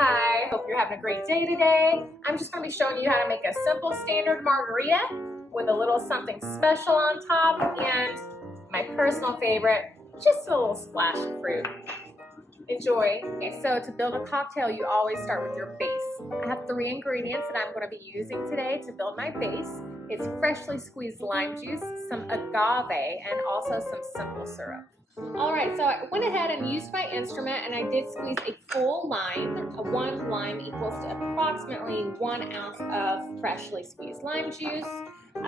Hi, hope you're having a great day today. I'm just going to be showing you how to make a simple standard margarita with a little something special on top and my personal favorite, just a little splash of fruit. Enjoy. Okay, so to build a cocktail, you always start with your base. I have 3 ingredients that I'm going to be using today to build my base. It's freshly squeezed lime juice, some agave, and also some simple syrup. All right, so I went ahead and used my instrument and I did squeeze a full lime. One lime equals to approximately 1 ounce of freshly squeezed lime juice.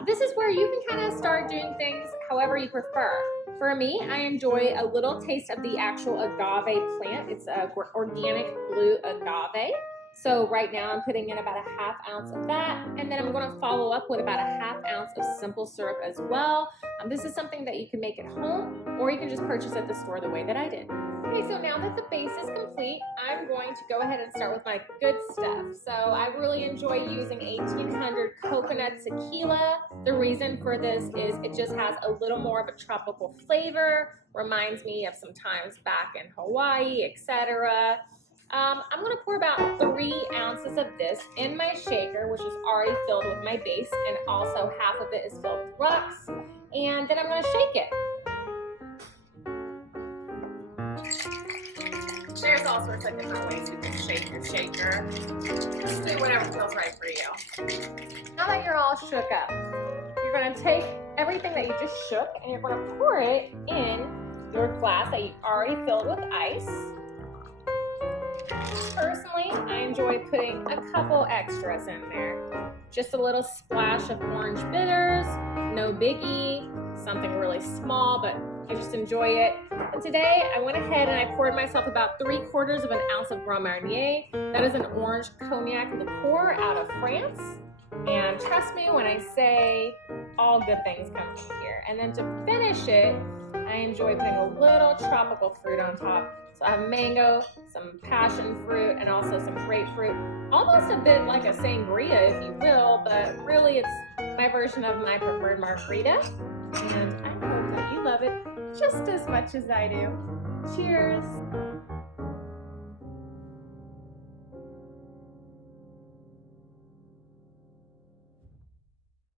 This is where you can kind of start doing things however you prefer. For me, I enjoy a little taste of the actual agave plant. It's a organic blue agave. So right now I'm putting in about a 1/2 ounce of that, and then I'm going to follow up with about a 1/2 ounce of simple syrup as well. This is something that you can make at home, or you can just purchase at the store the way that I did. Okay, so now that the base is complete, I'm going to go ahead and start with my good stuff. So I really enjoy using 1800 Coconut Tequila. The reason for this is it just has a little more of a tropical flavor, reminds me of some times back in Hawaii, etc. I'm going to pour about 3 ounces of this in my shaker, which is already filled with my base, and also half of it is filled with rocks. And then I'm going to shake it. There's all sorts of different ways you can shake your shaker. Just do whatever feels right for you. Now that you're all shook up, you're going to take everything that you just shook and you're going to pour it in your glass that you already filled with ice. Personally, I enjoy putting a couple extras in there. Just a little splash of orange bitters, no biggie, something really small, but I just enjoy it. But today, I went ahead and I poured myself about 3/4 of an ounce of Grand Marnier. That is an orange cognac liqueur out of France. And trust me when I say all good things come from here. And then to finish it, I enjoy putting a little tropical fruit on top. So I have mango, some passion fruit, and also some grapefruit. Almost a bit like a sangria, if you will, but really it's my version of my preferred margarita. And I hope that you love it just as much as I do. Cheers!